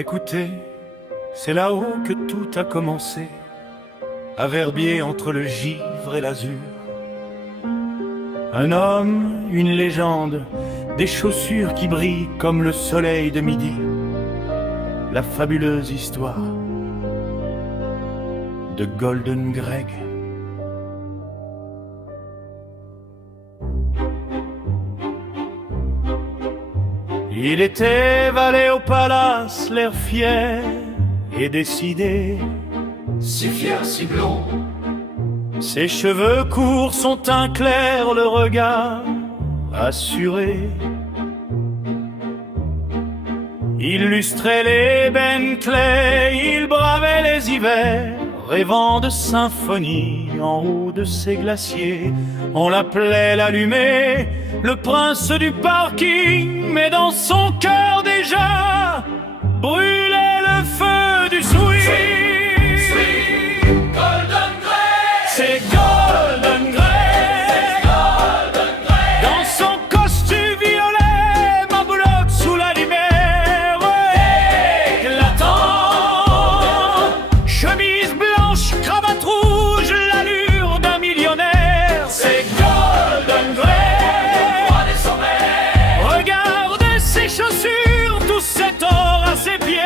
Écoutez, c'est là-haut que tout a commencé, à Verbier entre le givre et l'azur. Un homme, une légende, des chaussures qui brillent comme le soleil de midi. La fabuleuse histoire de Golden Greg. Il était valet au palace, l'air fier et décidé. Si fier, si blond. Ses cheveux courts, son teint clair, le regard assuré. Il lustrait les Bentley, il bravait les hivers, rêvant de symphonie en haut de ses glaciers. On l'appelait l'allumé, le prince du parking, mais dans son cœur déjà brûlait le feu du swing. Golden Greg. C'est Golden Greg. Dans son costume violet, ma boulotte sous la lumière éclatant. Chemise blanche, cravate rouge, l'allure d'un millionnaire. C'est Golden Greg. Roi des sommets. Regarde ses chaussures, tout cet or à ses pieds.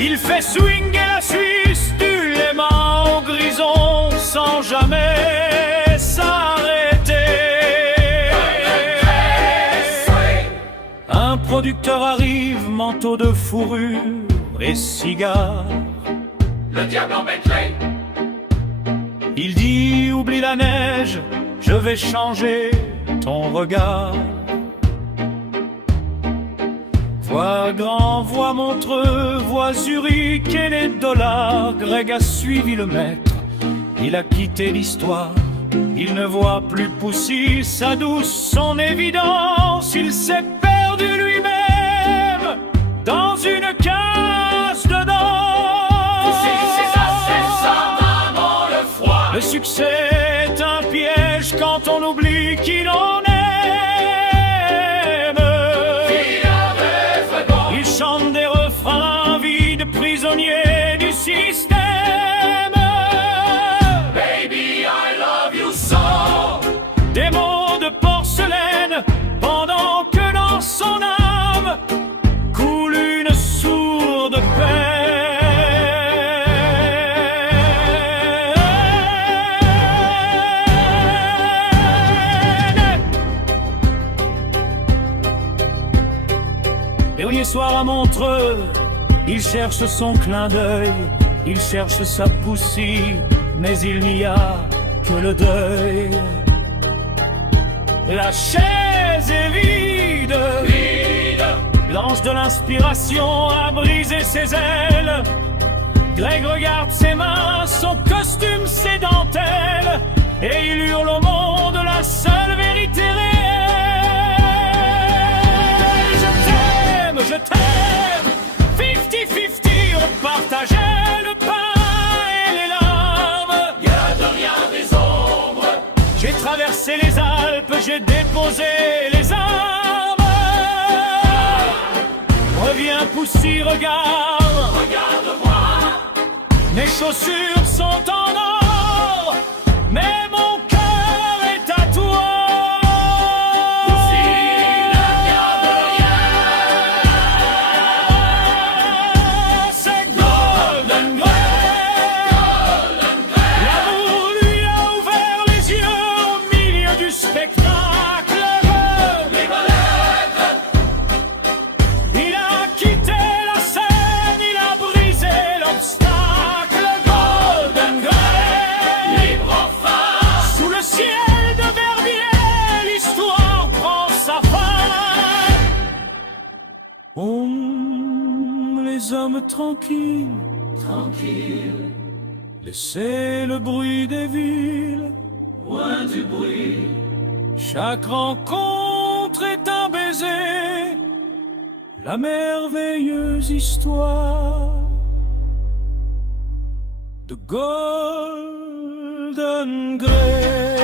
Il fait swinger la Suisse du Léman au Grison sans jamais s'arrêter. Un producteur arrive, manteau de fourrure et cigare. Le diable en Bentley. Il dit oublie la neige, je vais changer ton regard. Voix Grand, voix Montreux, voix Zurich et les dollars. Greg a suivi le maître, il a quitté l'histoire. Il ne voit plus Poussy, sa douce, son évidence. Il s'est perdu lui-même dans une case de danse. Si c'est assez ça, maman, le froid. Le succès est un piège quand on oublie qui l'on aime. Il chante des refrains vides, prisonniers du système. Baby, I love you so. Des mots de porcelaine, pendant que dans son âme coule une sourde peine. Dernier soir à Montreux, il cherche son clin d'œil, il cherche sa Poussy, mais il n'y a que le deuil. La chaise est vide, l'ange de l'inspiration a brisé ses ailes. Greg regarde ses mains, son costume, ses dentelles, et il hurle au monde la seule vérité réelle. Je t'aime, 50-50, on partageait le pain et les larmes. Y'a de rien des ombres. J'ai traversé les Alpes, j'ai déposé les armes. Reviens Poussy, regarde, Regarde-moi. mes chaussures sont en or, mais mon cœur est à toi. C'est Golden Greg. L'amour lui a ouvert les yeux au milieu du spectacle. Il a quitté la scène, il a brisé l'obstacle. Golden Greg. Libre enfin. Sous le ciel de Verbier, l'histoire prend sa fin. Les hommes tranquilles, Tranquille, laissez le bruit des villes. loin du bruit. Chaque rencontre est un baiser, la merveilleuse histoire de Golden Grey.